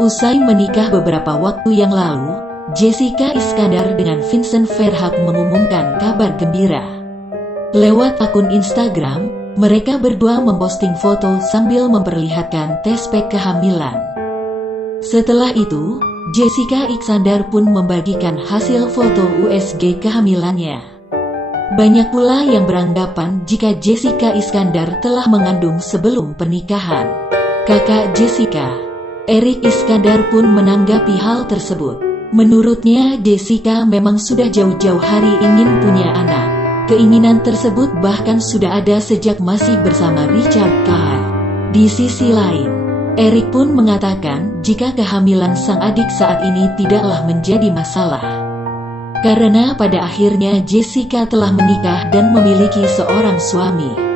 Usai menikah beberapa waktu yang lalu, Jessica Iskandar dengan Vincent Verhaeghe mengumumkan kabar gembira. Lewat akun Instagram, mereka berdua memposting foto sambil memperlihatkan test pack kehamilan. Setelah itu, Jessica Iskandar pun membagikan hasil foto USG kehamilannya. Banyak pula yang beranggapan jika Jessica Iskandar telah mengandung sebelum pernikahan. Kakak Jessica, Erik Iskandar pun menanggapi hal tersebut. Menurutnya Jessica memang sudah jauh-jauh hari ingin punya anak. Keinginan tersebut bahkan sudah ada sejak masih bersama Richard Gere. Di sisi lain, Erik pun mengatakan jika kehamilan sang adik saat ini tidaklah menjadi masalah. Karena pada akhirnya Jessica telah menikah dan memiliki seorang suami.